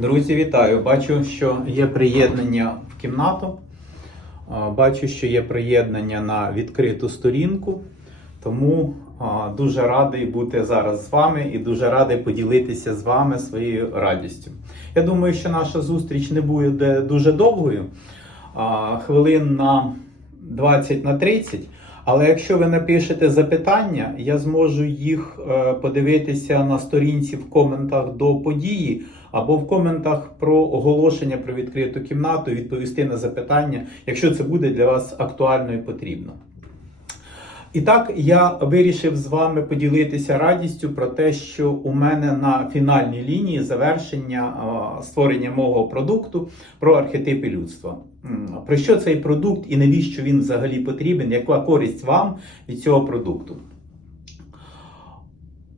Друзі, вітаю! Бачу, що є приєднання в кімнату. Бачу, що є приєднання на відкриту сторінку. Тому дуже радий бути зараз з вами і дуже радий поділитися з вами своєю радістю. Я думаю, що наша зустріч не буде дуже довгою, хвилин на 20 на 30. Але якщо ви напишете запитання, я зможу їх е, подивитися на сторінці в коментах до події або в коментах про оголошення про відкриту кімнату, відповісти на запитання, якщо це буде для вас актуально і потрібно. І так, я вирішив з вами поділитися радістю про те, що у мене на фінальній лінії завершення створення мого продукту про архетипи людства. Про що цей продукт і навіщо він взагалі потрібен, яка користь вам від цього продукту?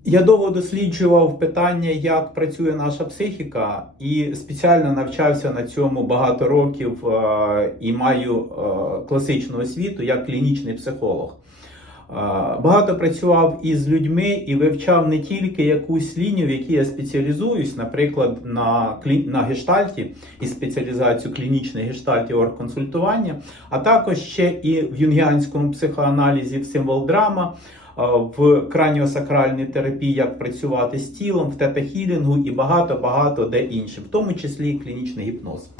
Я довго досліджував питання, як працює наша психіка, і спеціально навчався на цьому багато років е, і маю е, класичну освіту як клінічний психолог. Е, Багато працював із людьми і вивчав не тільки якусь лінію, в якій я спеціалізуюсь, наприклад, на клі... на гештальті і спеціалізацію клінічний гештальт і оргконсультування, а також ще і в юнгіанському психоаналізі в символ драма, в краніосакральній терапії, як працювати з тілом, в тета-хілінгу і багато-багато де інше, в тому числі і клінічний гіпноз.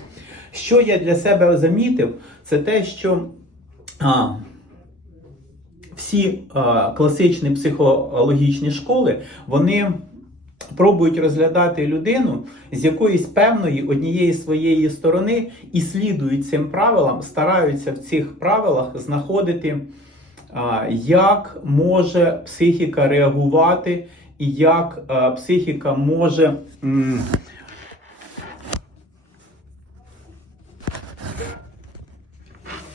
Що я для себе замітив, це те, що а, всі е, класичні психологічні школи вони пробують розглядати людину з якоїсь певної однієї своєї сторони і слідують цим правилам, стараються в цих правилах знаходити, як може психіка реагувати, і як е, психіка може.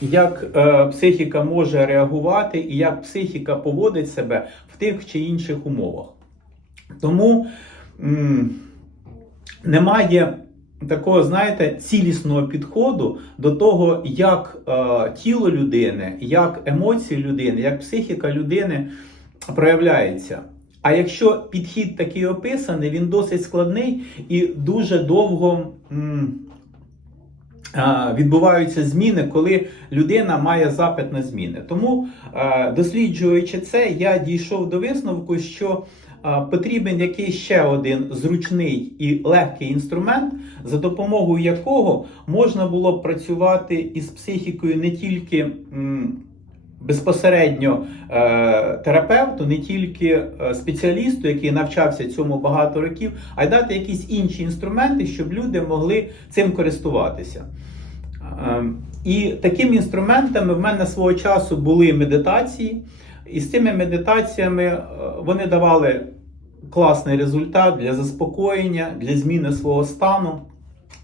як е, психіка може реагувати і як психіка поводить себе в тих чи інших умовах. Тому м, немає такого, знаєте, цілісного підходу до того, як е, тіло людини, як емоції людини, як психіка людини проявляється. А якщо підхід такий описаний, він досить складний і дуже довго. м, а, Відбуваються зміни, коли людина має запит на зміни. Тому, е, досліджуючи це, я дійшов до висновку, що е, потрібен якийсь ще один зручний і легкий інструмент, за допомогою якого можна було б працювати із психікою не тільки. Безпосередньо е, терапевту, не тільки е, спеціалісту, який навчався цьому багато років, а й дати якісь інші інструменти, щоб люди могли цим користуватися. Е, і такими інструментами в мене свого часу були медитації, і з цими медитаціями вони давали класний результат для заспокоєння, для зміни свого стану.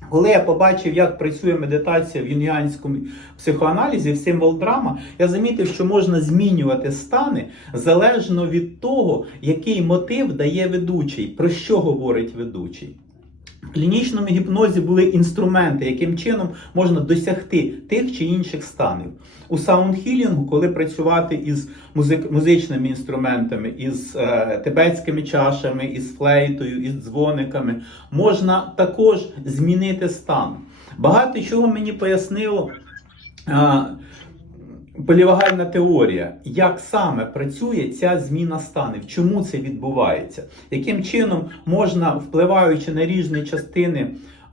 Коли я побачив, як працює медитація в юніанському психоаналізі, в символ драма, я замітив, що можна змінювати стани залежно від того, який мотив дає ведучий, про що говорить ведучий. В клінічному гіпнозі були інструменти, яким чином можна досягти тих чи інших станів. У саундхілінгу, коли працювати із музик, музичними інструментами, із е, тибетськими чашами, із флейтою, із дзвониками, можна також змінити стан. Багато чого мені пояснило. Е, Полівагальна теорія, як саме працює ця зміна станів, чому це відбувається, яким чином можна, впливаючи на різні частини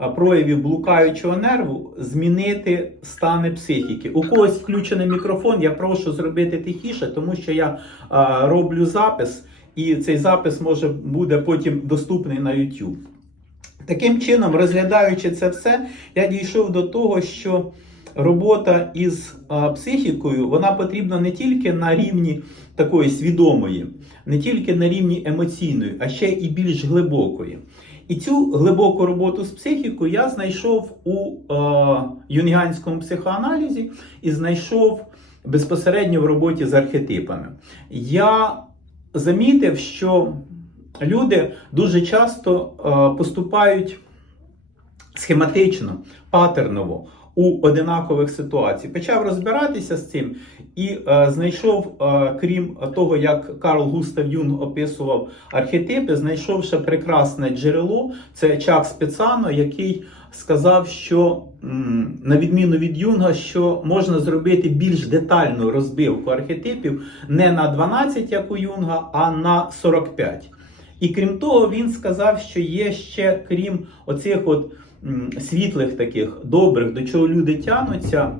проявів блукаючого нерву, змінити стани психіки. У когось включений мікрофон, я прошу зробити тихіше, тому що я а, роблю запис, і цей запис може буде потім доступний на YouTube. Таким чином, розглядаючи це все, я дійшов до того, що робота із а, психікою вона потрібна не тільки на рівні такої свідомої, не тільки на рівні емоційної, а ще і більш глибокої. І цю глибоку роботу з психікою я знайшов у е, юнгіанському психоаналізі і знайшов безпосередньо в роботі з архетипами. Я замітив, що люди дуже часто е, поступають схематично, патерново у одинакових ситуаціях. Почав розбиратися з цим і е, знайшов, е, крім того, як Карл Густав Юнг описував архетипи, знайшов ще прекрасне джерело. Це Чак Спецано, який сказав, що м, на відміну від Юнга, що можна зробити більш детальну розбивку архетипів не на 12, як у Юнга, а на 45. І крім того, він сказав, що є ще, крім оцих от світлих таких добрих, до чого люди тянуться,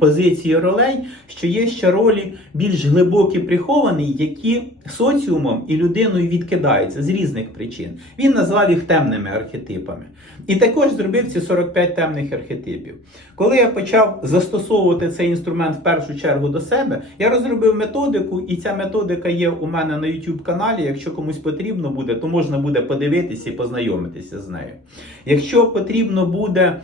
позиції ролей, що є ще ролі більш глибокі приховані, які соціумом і людиною відкидаються з різних причин. Він назвав їх темними архетипами. І також зробив ці 45 темних архетипів. Коли я почав застосовувати цей інструмент в першу чергу до себе, я розробив методику, і ця методика є у мене на YouTube каналі. Якщо комусь потрібно буде, то можна буде подивитися і познайомитися з нею. Якщо потрібно буде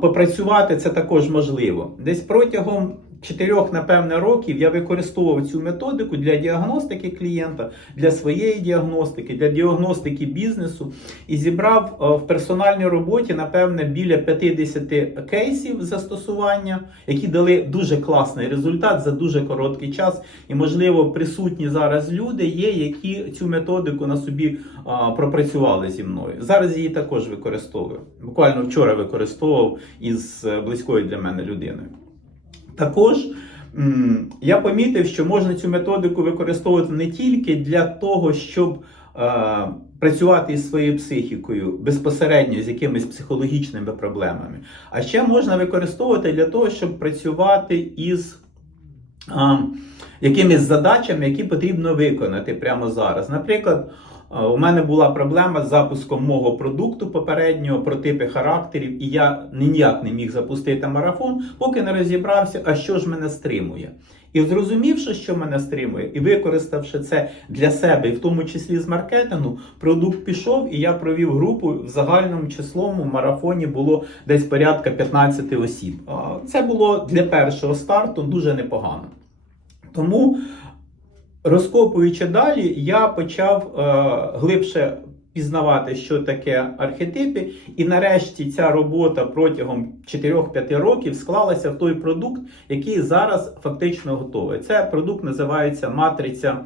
попрацювати, це також можливо. Десь протягом чотирьох, напевне, років я використовував цю методику для діагностики клієнта, для своєї діагностики, для діагностики бізнесу і зібрав в персональній роботі, напевне, біля 50 кейсів застосування, які дали дуже класний результат за дуже короткий час. І, можливо, присутні зараз люди є, які цю методику на собі а, пропрацювали зі мною. Зараз її також використовую. Буквально вчора використовував із е, близькою для мене людиною. Також я помітив, що можна цю методику використовувати не тільки для того, щоб е, працювати із своєю психікою безпосередньо з якимись психологічними проблемами, а ще можна використовувати для того, щоб працювати із якимись задачами, які потрібно виконати прямо зараз. Наприклад, у мене була проблема з запуском мого продукту попереднього про типи характерів, і я ніяк не міг запустити марафон, поки не розібрався, а що ж мене стримує. І зрозумівши, що мене стримує, і використавши це для себе, і в тому числі з маркетингу, продукт пішов, і я провів групу в загальному числому марафоні було десь порядка 15 осіб. Це було для першого старту дуже непогано. Тому Розкопуючи далі, я почав е, глибше пізнавати, що таке архетипи, і нарешті ця робота протягом 4-5 років склалася в той продукт, який зараз фактично готовий. Це продукт називається Матриця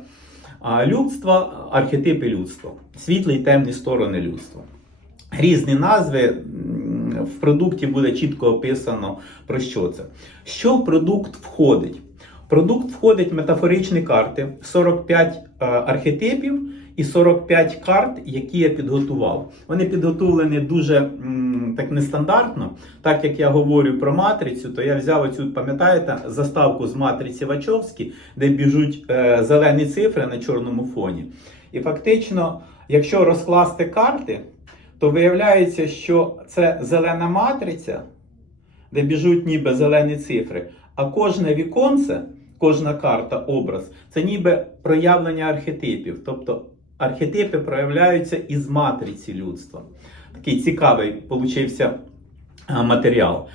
людства, архетипи людства, світлі й темні сторони людства. Різні назви в продукті буде чітко описано про що це. Що в продукт входить? В продукт входить метафоричні карти, 45 е, архетипів і 45 карт, які я підготував. Вони підготовлені дуже так нестандартно. Так як я говорю про матрицю, то я взяв оцю, пам'ятаєте, заставку з матриці Вачовські, де біжуть е, зелені цифри на чорному фоні. І фактично, якщо розкласти карти, то виявляється, що це зелена матриця, де біжуть ніби зелені цифри, а кожне віконце, кожна карта, образ це ніби проявлення архетипів. Тобто архетипи проявляються із матриці людства. Такий цікавий получився матеріал.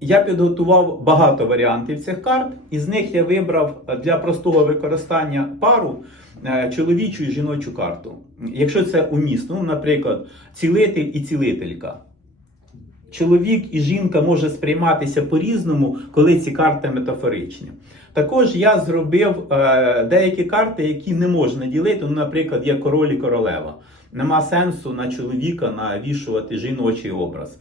Я підготував багато варіантів цих карт, із них я вибрав для простого використання пару е, чоловічу і жіночу карту. Якщо це умісно, ну, наприклад, цілитель і цілителька. Чоловік і жінка може сприйматися по-різному, коли ці карти метафоричні. Також я зробив е, деякі карти, які не можна ділити. Ну, наприклад, є король і королева. Нема сенсу на чоловіка навішувати жіночий образ.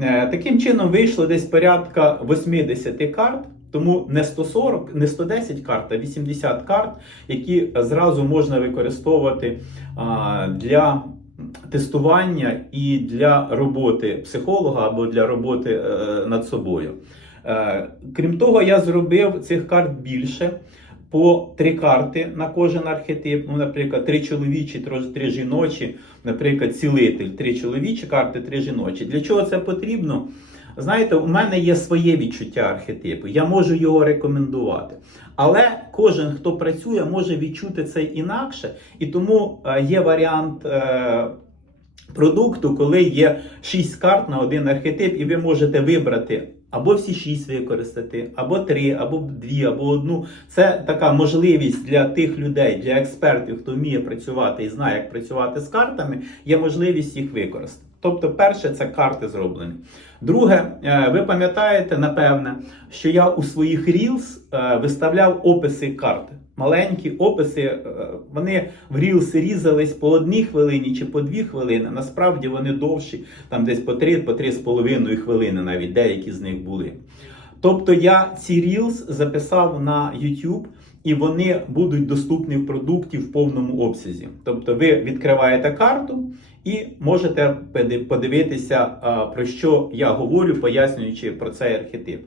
Е, таким чином вийшло десь порядка 80 карт. Тому не 140, не 110 карт, а 80 карт, які зразу можна використовувати а, для тестування і для роботи психолога або для роботи е, над собою. Е, крім того, я зробив цих карт більше. По три карти на кожен архетип. Ну, наприклад, три чоловічі, три, жіночі, наприклад, цілитель, три чоловічі карти, три жіночі. Для чого це потрібно? Знаєте, у мене є своє відчуття архетипу, я можу його рекомендувати. Але кожен, хто працює, може відчути це інакше, і тому е, є варіант. Е, Продукту, коли є 6 карт на один архетип, і ви можете вибрати або всі 6 використати, або 3, або 2, або одну. Це така можливість для тих людей, для експертів, хто вміє працювати і знає, як працювати з картами, є можливість їх використати. Тобто, перше, це карти зроблені. Друге, е, ви пам'ятаєте, напевне, що я у своїх Reels е, виставляв описи карти. Маленькі описи, е, вони в Reels різались по одній хвилині чи по дві хвилини. Насправді вони довші, там десь по три, по три з половиною хвилини, навіть деякі з них були. Тобто я ці Reels записав на YouTube, і вони будуть доступні в продукті в повному обсязі. Тобто ви відкриваєте карту і можете подивитися, про що я говорю, пояснюючи про цей архетип.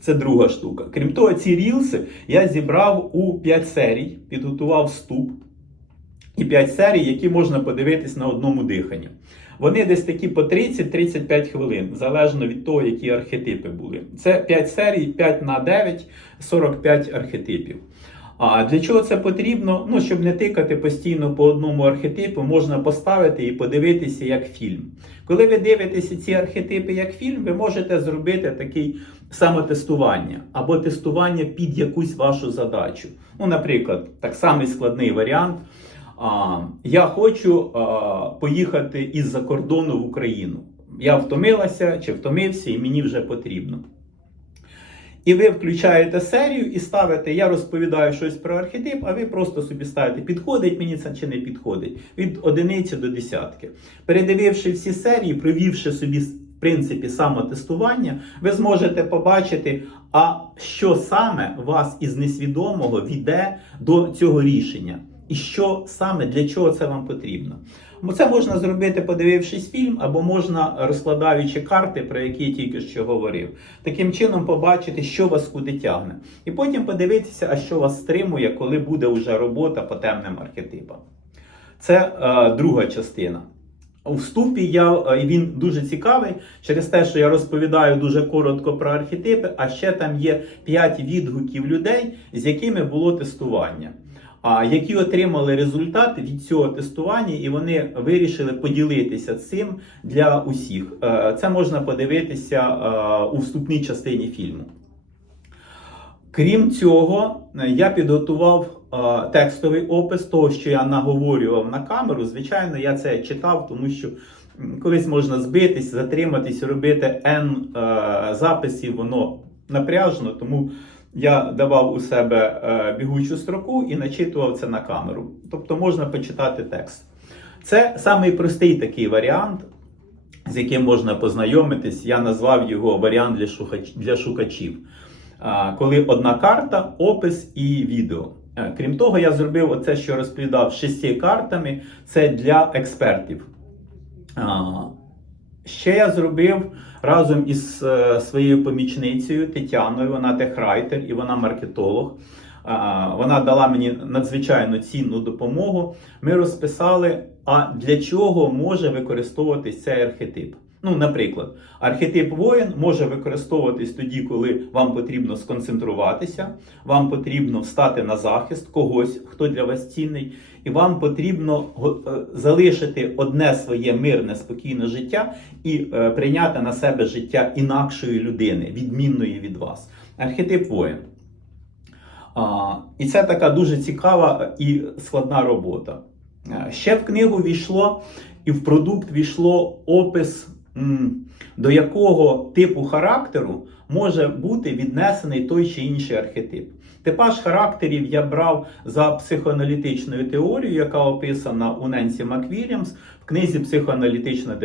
Це друга штука. Крім того, ці рілси я зібрав у 5 серій, підготував вступ і 5 серій, які можна подивитись на одному диханні. Вони десь такі по 30-35 хвилин, залежно від того, які архетипи були. Це 5 серій, 5 на 9, 45 архетипів. А для чого це потрібно? Ну, щоб не тикати постійно по одному архетипу, можна поставити і подивитися як фільм. Коли ви дивитеся ці архетипи як фільм, ви можете зробити такий самотестування або тестування під якусь вашу задачу. Ну, наприклад, так самий складний варіант. А, я хочу а, поїхати із-за кордону в Україну. Я втомилася чи втомився, і мені вже потрібно. І ви включаєте серію і ставите, я розповідаю щось про архетип, а ви просто собі ставите, підходить мені це чи не підходить. Від одиниці до десятки. Передививши всі серії, провівши собі в принципі самотестування, ви зможете побачити, а що саме вас із несвідомого віде до цього рішення. І що саме для чого це вам потрібно? Це можна зробити, подивившись фільм, або можна розкладаючи карти, про які я тільки що говорив. Таким чином побачити, що вас куди тягне. І потім подивитися, а що вас стримує, коли буде вже робота по темним архетипам. Це е, друга частина. У вступі я е, він дуже цікавий через те, що я розповідаю дуже коротко про архетипи, а ще там є 5 відгуків людей, з якими було тестування. Які отримали результати від цього тестування, і вони вирішили поділитися цим для усіх. Е, Це можна подивитися е, у вступній частині фільму. Крім цього, е, я підготував текстовий опис того, що я наговорював на камеру. Звичайно, я це читав, тому що колись можна збитись, затриматись, робити N записів, воно напряжно, тому я давав у себе е, бігучу строку і начитував це на камеру. Тобто можна почитати текст. Це самий простий такий варіант, з яким можна познайомитись. Я назвав його варіант для, для шукачів. Коли одна карта, опис і відео. Е, Крім того, я зробив оце, що розповідав шести картами. Це для експертів. Ще я зробив разом із е, своєю помічницею Тетяною, вона техрайтер і вона маркетолог. Вона дала мені надзвичайно цінну допомогу. Ми розписали, а для чого може використовуватись цей архетип. Ну, наприклад, архетип воїн може використовуватись тоді, коли вам потрібно сконцентруватися, вам потрібно встати на захист когось, хто для вас цінний, і вам потрібно е, залишити одне своє мирне, спокійне життя і е, прийняти на себе життя інакшої людини, відмінної від вас. Архетип воїн. А, і це така дуже цікава і складна робота. Е, Ще в книгу війшло і в продукт війшло опис, до якого типу характеру може бути віднесений той чи інший архетип. Типаж характерів я брав за психоаналітичною теорією, яка описана у Ненсі Маквільямс в книзі Психоаналітична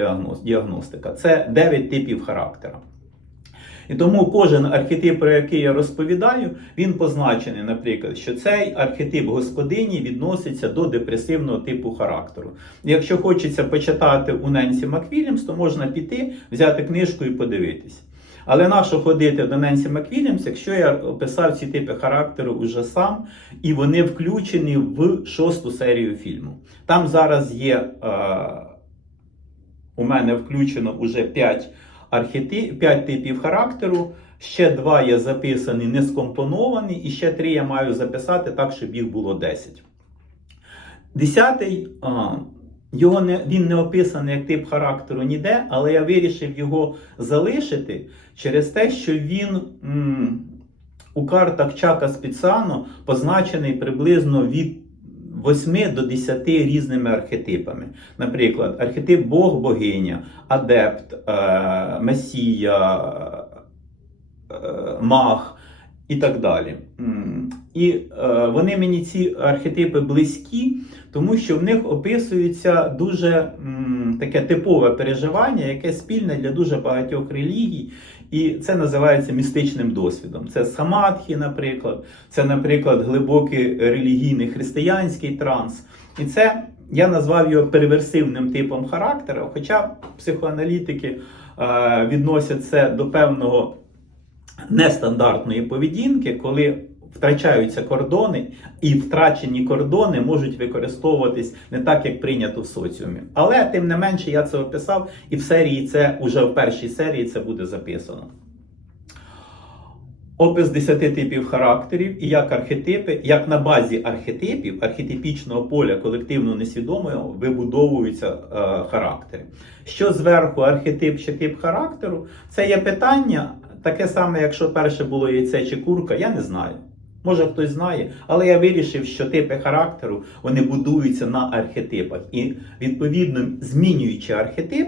діагностика. Це 9 типів характера. І тому кожен архетип, про який я розповідаю, він позначений, наприклад, що цей архетип господині відноситься до депресивного типу характеру. Якщо хочеться почитати у Ненсі Маквільямс, то можна піти, взяти книжку і подивитись. Але нащо ходити до Ненсі Маквільямс, якщо я описав ці типи характеру уже сам, і вони включені в шосту серію фільму. Там зараз є е, у мене включено вже 5 архетип, 5 типів характеру. Ще два є записані, не скомпоновані, і ще три я маю записати так, щоб їх було 10. Десятий, його не, він не описаний як тип характеру ніде, але я вирішив його залишити через те, що він м, у картах Чака Спіцано позначений приблизно від 8 до 10 різними архетипами. Наприклад, архетип Бог, богиня, адепт, е, месія, е, маг і так далі. І е, вони мені ці архетипи близькі, тому що в них описується дуже таке типове переживання, яке спільне для дуже багатьох релігій. І це називається містичним досвідом. Це самадхі, наприклад, це, наприклад, глибокий релігійний християнський транс. І це я назвав його перверсивним типом характеру, хоча психоаналітики е, відносять це до певного нестандартної поведінки, коли втрачаються кордони, і втрачені кордони можуть використовуватись не так, як прийнято в соціумі. Але тим не менше я це описав, і в серії це уже в першій серії це буде записано. Опис 10 типів характерів і як архетипи, як на базі архетипів, архетипічного поля колективно несвідомого вибудовуються е, характери. Що зверху архетип чи тип характеру, це є питання таке саме, якщо перше було яйце чи курка, я не знаю. Може хтось знає, але я вирішив, що типи характеру вони будуються на архетипах. І відповідно, змінюючи архетип,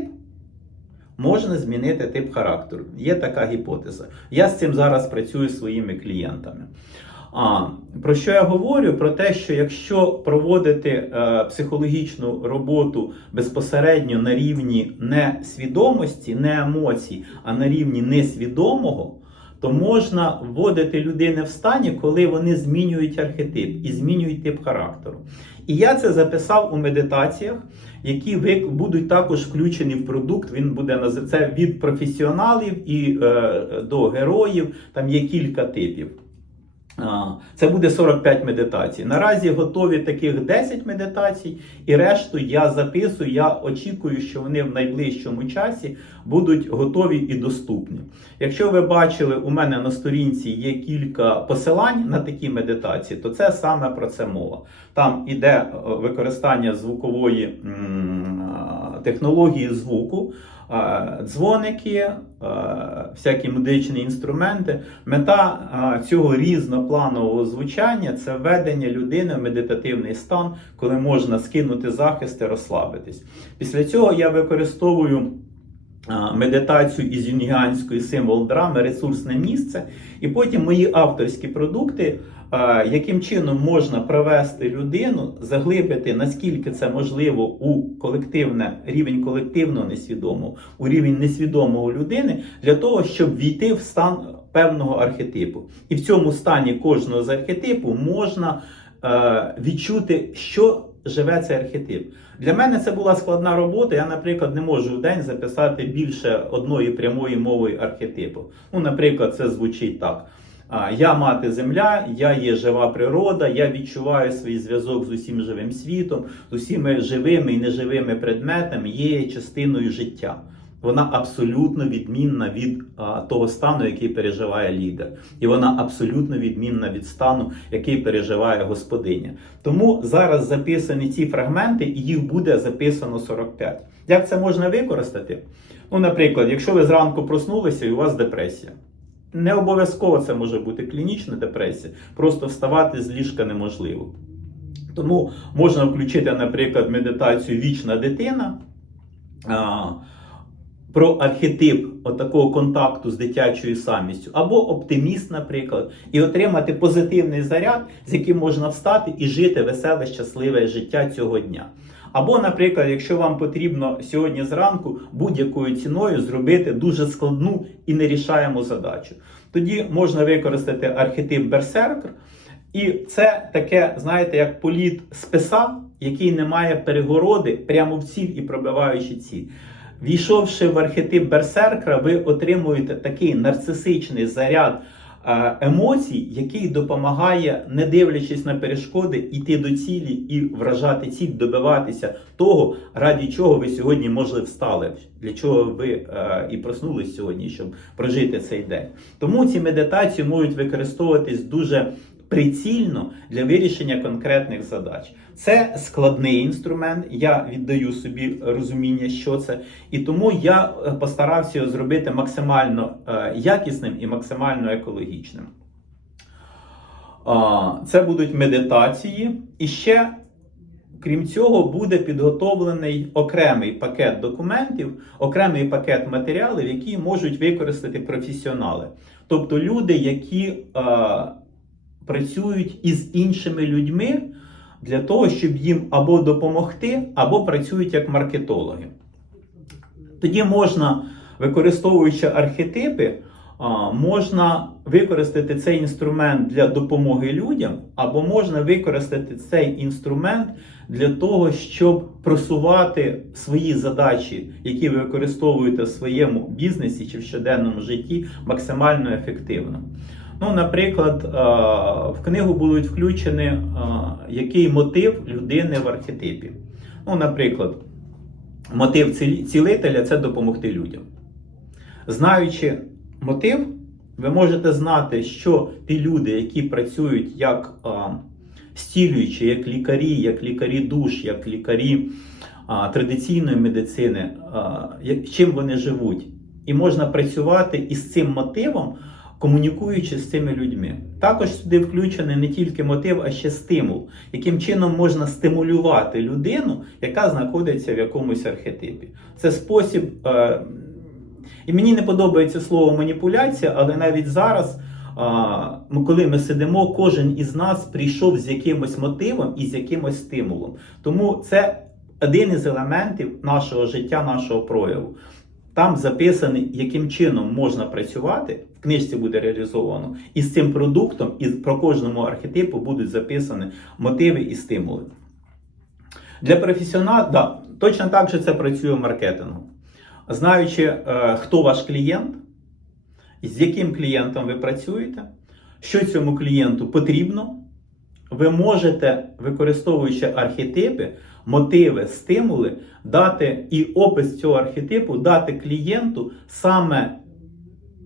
можна змінити тип характеру. Є така гіпотеза. Я з цим зараз працюю зі своїми клієнтами. А, Про що я говорю? Про те, що якщо проводити е, психологічну роботу безпосередньо на рівні не свідомості, не емоцій, а на рівні несвідомого, то можна вводити людини в стані, коли вони змінюють архетип і змінюють тип характеру. І я це записав у медитаціях, які ви будуть також включені в продукт. Він буде називатися від професіоналів і е, до героїв. Там є кілька типів. Це буде 45 медитацій. Наразі готові таких 10 медитацій, і решту я записую. Я очікую, що вони в найближчому часі будуть готові і доступні. Якщо ви бачили, у мене на сторінці є кілька посилань на такі медитації, то це саме про це мова. Там іде е, використання звукової технології звуку. Е, Дзвоники, е, всякі медичні інструменти. Мета е, цього різнопланового звучання це введення людини в медитативний стан, коли можна скинути захист і розслабитись. Після цього я використовую медитацію із юнгіанської символ драми, ресурсне місце, і потім мої авторські продукти, яким чином можна провести людину, заглибити наскільки це можливо у колективне рівень колективного несвідомого, у рівень несвідомого людини, для того, щоб війти в стан певного архетипу. І в цьому стані кожного з архетипу можна е, відчути, що живе цей архетип. Для мене це була складна робота. Я, наприклад, не можу в день записати більше одної прямої мови архетипу. Ну, наприклад, це звучить так. Я мати земля, я є жива природа, я відчуваю свій зв'язок з усім живим світом, з усіми живими і неживими предметами, є частиною життя. Вона абсолютно відмінна від а, того стану, який переживає лідер, і вона абсолютно відмінна від стану, який переживає господиня. Тому зараз записані ці фрагменти, і їх буде записано 45. Як це можна використати? Ну, наприклад, якщо ви зранку проснулися і у вас депресія. Не обов'язково це може бути клінічна депресія, просто вставати з ліжка неможливо. Тому можна включити, наприклад, медитацію Вічна дитина. Про архетип отакого контакту з дитячою самістю, або оптиміст, наприклад, і отримати позитивний заряд, з яким можна встати і жити веселе, щасливе життя цього дня. Або, наприклад, якщо вам потрібно сьогодні зранку будь-якою ціною зробити дуже складну і нерішаємо задачу, тоді можна використати архетип берсеркер. І це таке, знаєте, як політ списа, який не має перегороди прямо в ціль і пробиваючи ціль. Війшовши в архетип берсеркера, ви отримуєте такий нарцисичний заряд е, емоцій, який допомагає, не дивлячись на перешкоди, йти до цілі і вражати ціль, добиватися того, раді чого ви сьогодні, може, встали, для чого ви е, і проснулись сьогодні, щоб прожити цей день. Тому ці медитації можуть використовуватись дуже прицільно для вирішення конкретних задач. Це складний інструмент. Я віддаю собі розуміння, що це, і тому я е, постарався його зробити максимально е, якісним і максимально екологічним. Це будуть медитації. І ще крім цього, буде підготовлений окремий пакет документів, окремий пакет матеріалів, які можуть використати професіонали, тобто люди, які е, працюють із іншими людьми для того, щоб їм або допомогти, або працюють як маркетологи. Тоді можна, використовуючи архетипи, можна використати цей інструмент для допомоги людям, або можна використати цей інструмент для того, щоб просувати свої задачі, які ви використовуєте в своєму бізнесі чи в щоденному житті, максимально ефективно. Ну, наприклад, в книгу будуть включені, який мотив людини в архетипі. Ну, наприклад, мотив цілителя це допомогти людям. Знаючи мотив, ви можете знати, що ті люди, які працюють як стілюючі, як лікарі, як лікарі душ, як лікарі традиційної медицини, чим вони живуть. І можна працювати із цим мотивом, комунікуючи з цими людьми. Також сюди включений не тільки мотив, а ще стимул, яким чином можна стимулювати людину, яка знаходиться в якомусь архетипі. Це спосіб. Е, і мені не подобається слово маніпуляція, але навіть зараз, а, коли ми сидимо, кожен із нас прийшов з якимось мотивом і з якимось стимулом. Тому це один із елементів нашого життя, нашого прояву. Там записаний, яким чином можна працювати, книжці буде реалізовано, і з цим продуктом, і про кожному архетипу будуть записані мотиви і стимули. Для професіоналів, да, точно так же це працює в маркетингу. Знаючи, е, хто ваш клієнт, з яким клієнтом ви працюєте, що цьому клієнту потрібно, ви можете, використовуючи архетипи, мотиви, стимули, дати і опис цього архетипу, дати клієнту саме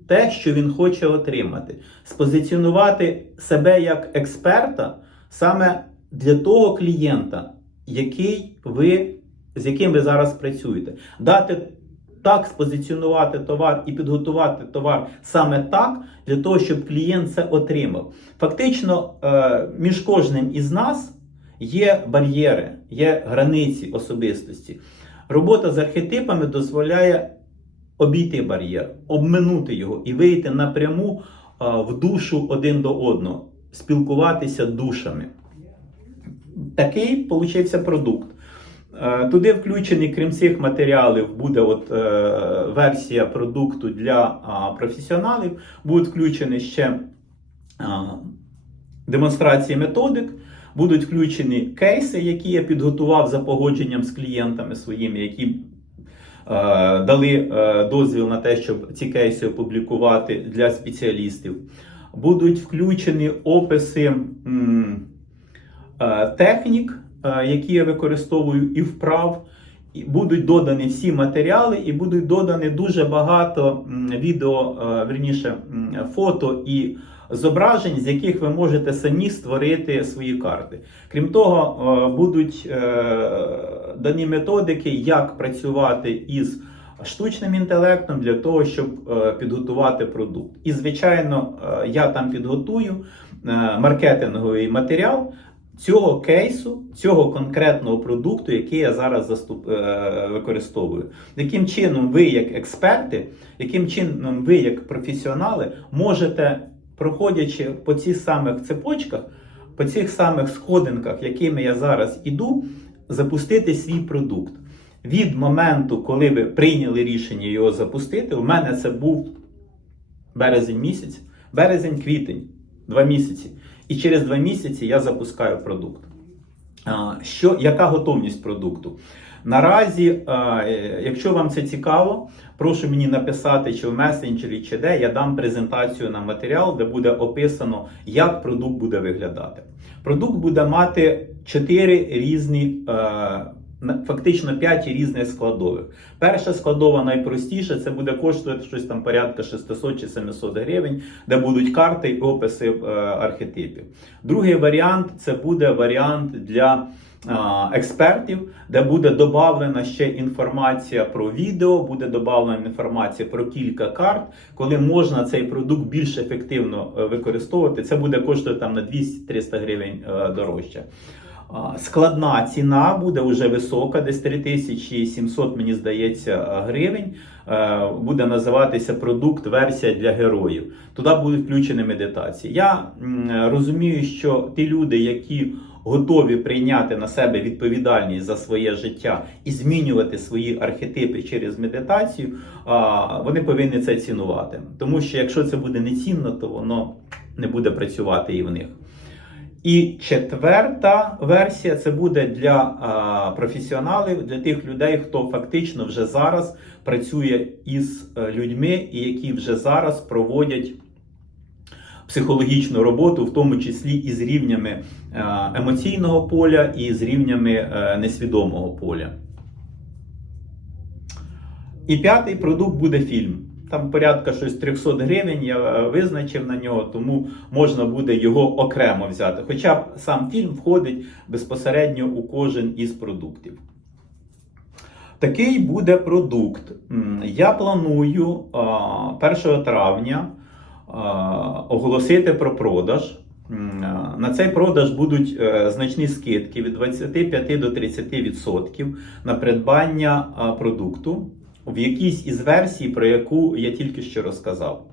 те, що він хоче отримати, спозиціонувати себе як експерта саме для того клієнта, який ви, з яким ви зараз працюєте, дати так спозиціонувати товар і підготувати товар саме так, для того, щоб клієнт це отримав. Фактично, е, між кожним із нас є бар'єри, є границі особистості. Робота з архетипами дозволяє обійти бар'єр, обминути його і вийти напряму е, в душу один до одного, спілкуватися душами. Такий получився продукт. Е, Туди включений, крім цих матеріалів, буде от, е, версія продукту для а, професіоналів. Будуть включені ще а, демонстрації методик, будуть включені кейси, які я підготував за погодженням з клієнтами своїми, які е, дали е, дозвіл на те, щоб ці кейси опублікувати для спеціалістів. Будуть включені описи е, технік, е, які я використовую і вправ. Будуть додані всі матеріали, і будуть додані дуже багато відео, е, верніше, фото і зображень, з яких ви можете самі створити свої карти. Крім того, е, будуть е, дані методики, як працювати із штучним інтелектом для того, щоб е, підготувати продукт. І, звичайно, я там підготую маркетинговий матеріал. Цього кейсу, цього конкретного продукту, який я зараз заступ, використовую, яким чином ви, як експерти, яким чином ви, як професіонали, можете, проходячи по цих самих цепочках, по цих самих сходинках, якими я зараз іду, запустити свій продукт. Від моменту, коли ви прийняли рішення його запустити, у мене це був березень місяць, березень-квітень, два місяці. І через два місяці я запускаю продукт. Що, яка готовність продукту? Наразі, е, якщо вам це цікаво, прошу мені написати, чи в месенджері, чи де я дам презентацію на матеріал, де буде описано, як продукт буде виглядати. Продукт буде мати чотири різні. е, Фактично 5 різних складових. Перша складова найпростіша, це буде коштувати щось там порядка 600 чи 700 гривень, де будуть карти і описи е, архетипів. Другий варіант це буде варіант для експертів, де буде додавлена ще інформація про відео, буде додавлена інформація про кілька карт, коли можна цей продукт більш ефективно е, використовувати. Це буде коштувати там на 200-300 гривень е, дорожче. Складна ціна буде вже висока, десь 3700, мені здається, гривень. Е, Буде називатися продукт версія для героїв. Туди будуть включені медитації. Я розумію, що ті люди, які готові прийняти на себе відповідальність за своє життя і змінювати свої архетипи через медитацію, вони повинні це цінувати. Тому що якщо це буде нецінно, то воно не буде працювати і в них. І четверта версія це буде для а, професіоналів, для тих людей, хто фактично вже зараз працює із е, людьми, і які вже зараз проводять психологічну роботу, в тому числі і з рівнями е, емоційного поля, і з рівнями е, несвідомого поля. І п'ятий продукт буде фільм. Там порядка щось 300 гривень я е, визначив на нього, тому можна буде його окремо взяти. Хоча б сам фільм входить безпосередньо у кожен із продуктів. Такий буде продукт. Я планую 1 травня оголосити про продаж. На цей продаж будуть е, значні скидки від 25 до 30% на придбання продукту в якійсь із версій, про яку я тільки що розказав.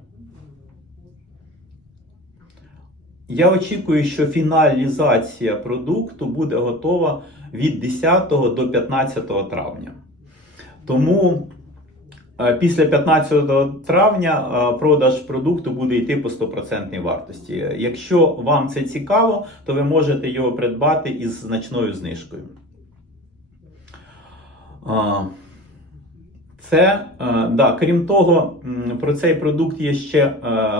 Я очікую, що фіналізація продукту буде готова від 10 до 15 травня. Тому після 15 травня е, продаж продукту буде йти по 100% вартості. Якщо вам це цікаво, то ви можете його придбати із значною знижкою. Це, е, да, крім того, про цей продукт є ще е,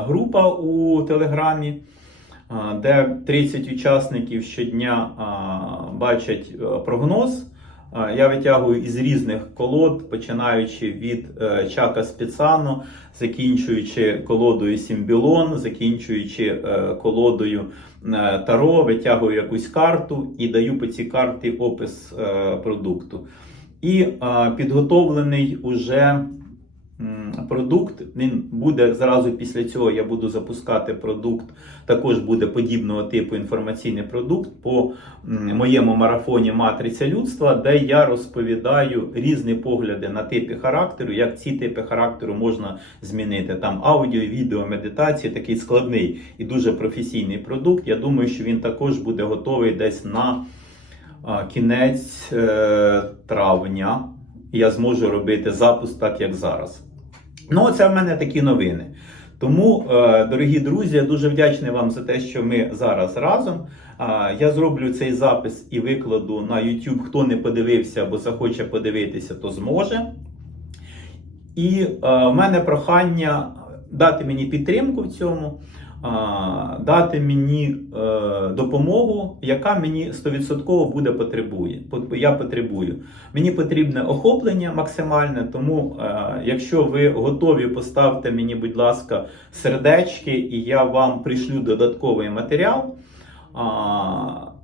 група у Телеграмі, е, де 30 учасників щодня е, бачать е, прогноз. Я витягую із різних колод, починаючи від е, Чака спіцану, закінчуючи колодою Сімбілон, закінчуючи е, колодою е, Таро, витягую якусь карту і даю по цій карті опис продукту. І підготовлений уже продукт. Він буде зразу після цього. Я буду запускати продукт. Також буде подібного типу інформаційний продукт по моєму марафоні Матриця людства, де я розповідаю різні погляди на типи характеру, як ці типи характеру можна змінити. Там аудіо, відео, медитації, такий складний і дуже професійний продукт. Я думаю, що він також буде готовий десь на кінець е, травня. Я зможу робити запуск так, як зараз. Ну, це в мене такі новини. Тому, е, дорогі друзі, я дуже вдячний вам за те, що ми зараз разом. Я зроблю цей запис і викладу на YouTube. Хто не подивився або захоче подивитися, то зможе. І е, в мене прохання дати мені підтримку в цьому, дати мені е, допомогу, яка мені 100% буде потребує. Я потребую. Мені потрібне охоплення максимальне, тому е, якщо ви готові, поставте мені, будь ласка, сердечки, і я вам пришлю додатковий матеріал.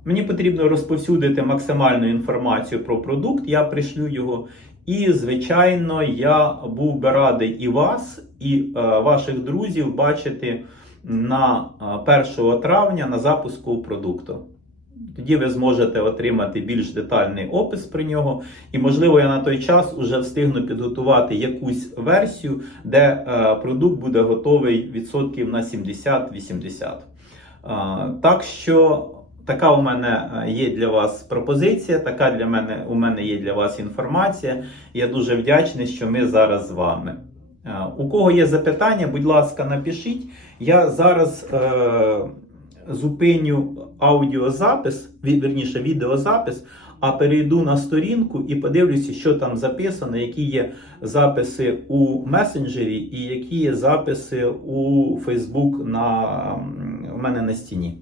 Мені потрібно розповсюдити максимальну інформацію про продукт, я пришлю його. І, звичайно, я був би радий і вас, і е, ваших друзів бачити на е, 1 травня на запуску продукту. Тоді ви зможете отримати більш детальний опис про нього, і, можливо, я на той час вже встигну підготувати якусь версію, де е, продукт буде готовий відсотків на 70-80. Е, Так що така у мене е, є для вас пропозиція, така для мене у мене є для вас інформація. Я дуже вдячний, що ми зараз з вами. У кого є запитання, будь ласка, напишіть. Я зараз е, зупиню аудіозапис, ві- вірніше відеозапис, а перейду на сторінку і подивлюся, що там записано, які є записи у месенджері і які є записи у Facebook на, у мене на стіні.